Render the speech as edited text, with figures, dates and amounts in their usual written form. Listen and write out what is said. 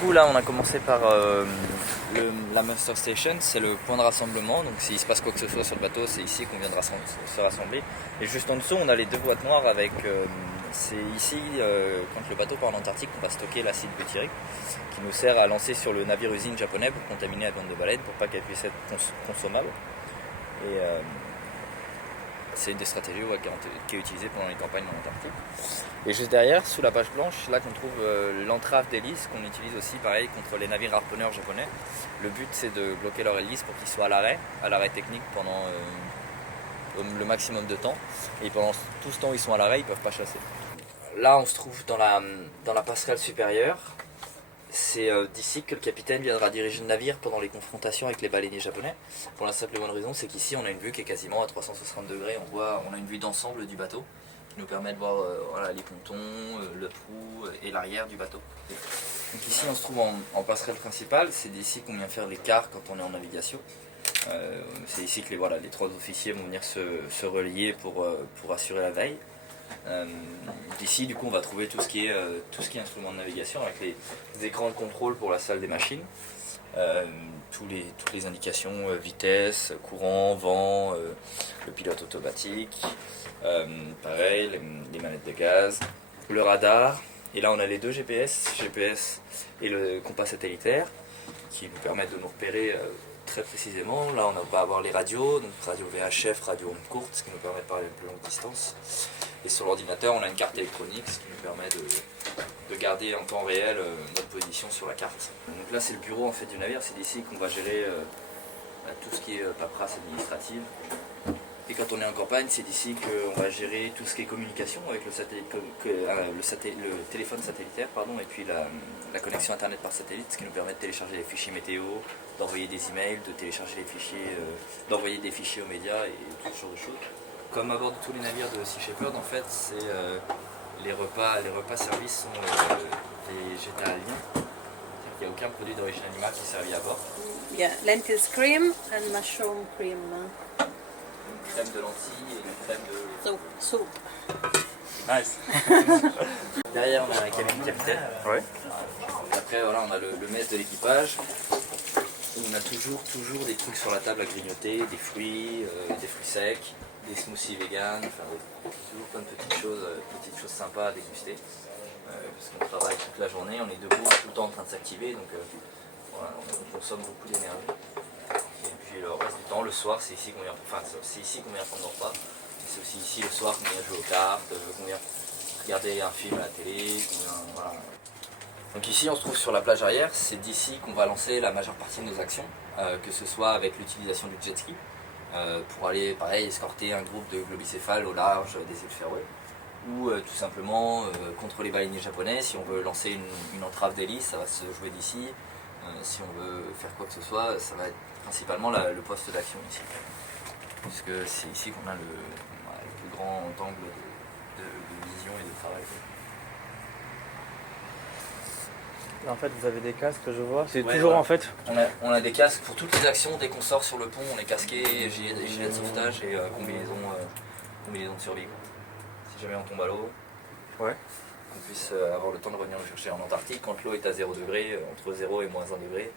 coup là on a commencé par la Muster Station, c'est le point de rassemblement, donc s'il se passe quoi que ce soit sur le bateau, c'est ici qu'on vient de se rassembler. Et juste en dessous on a les deux boîtes noires avec, c'est ici quand le bateau part en Antarctique on va stocker l'acide butyrique qui nous sert à lancer sur le navire usine japonais pour contaminer la viande de baleine pour pas qu'elle puisse être consommable. Et c'est une des stratégies qui est utilisée pendant les campagnes en Antarctique. Et juste derrière, sous la page blanche, là qu'on trouve l'entrave d'hélice qu'on utilise aussi pareil contre les navires harponneurs japonais. Le but c'est de bloquer leur hélice pour qu'ils soient à l'arrêt technique pendant le maximum de temps. Et pendant tout ce temps où ils sont à l'arrêt, ils ne peuvent pas chasser. Là on se trouve dans la passerelle supérieure. C'est d'ici que le capitaine viendra diriger le navire pendant les confrontations avec les baleiniers japonais. Pour la simple et bonne raison, c'est qu'ici on a une vue qui est quasiment à 360 degrés. On a une vue d'ensemble du bateau qui nous permet de voir les pontons, le trou et l'arrière du bateau. Donc ici on se trouve en passerelle principale. C'est d'ici qu'on vient faire les quarts quand on est en navigation. C'est ici que les trois officiers vont venir se relier pour assurer la veille. D'ici du coup on va trouver tout ce qui est instrument de navigation avec les écrans de contrôle pour la salle des machines, toutes les indications vitesse, courant, vent, le pilote automatique, pareil les manettes de gaz, le radar, et là on a les deux GPS et le compas satellitaire qui nous permettent de nous repérer très précisément. Là on va avoir les radios, donc radio VHF, radio onde courte, ce qui nous permet de parler à plus longue distance. Et sur l'ordinateur, on a une carte électronique, ce qui nous permet de garder en temps réel notre position sur la carte. Donc là, c'est le bureau en fait du navire. C'est d'ici qu'on va gérer tout ce qui est paperasse administrative. Et quand on est en campagne, c'est d'ici qu'on va gérer tout ce qui est communication avec le téléphone satellitaire, et puis la connexion internet par satellite, ce qui nous permet de télécharger les fichiers météo, d'envoyer des emails, de télécharger les fichiers, d'envoyer des fichiers aux médias et tout ce genre de choses. Comme à bord de tous les navires de Sea Shepherd, en fait, c'est les repas servis sont végétaliens. Il n'y a aucun produit d'origine animale qui est servi à bord. Yeah, lentils cream and mushroom cream. Une crème de lentilles et une crème de... Soup. Nice. Derrière, on a la cabine du capitaine. Ouais. Après, voilà, on a le maître de l'équipage. On a toujours des trucs sur la table à grignoter, des fruits secs, des smoothies vegan, toujours plein de petites choses sympas à déguster. Parce qu'on travaille toute la journée, on est debout tout le temps en train de s'activer, donc on consomme beaucoup d'énergie. Et puis le reste du temps, le soir, c'est ici qu'on vient prendre nos repas. C'est aussi ici le soir qu'on vient jouer aux cartes, qu'on vient regarder un film à la télé, voilà. Donc ici on se trouve sur la plage arrière, c'est d'ici qu'on va lancer la majeure partie de nos actions, que ce soit avec l'utilisation du jet ski, pour aller pareil escorter un groupe de globicéphales au large des îles Féroé, ou tout simplement contre les baleiniers japonais. Si on veut lancer une entrave d'hélice, ça va se jouer d'ici. Si on veut faire quoi que ce soit, ça va être principalement le poste d'action ici, puisque c'est ici qu'on a le plus grand angle de vision et de travail. En fait, vous avez des casques, je vois. C'est Ouais, toujours voilà. en fait. On a des casques pour toutes les actions. Dès qu'on sort sur le pont, on est casqué, gilet de sauvetage et combinaison de survie. Si jamais on tombe à l'eau, Ouais. qu'on puisse avoir le temps de revenir nous chercher en Antarctique quand l'eau est à 0 degré, entre 0 et moins 1 degré.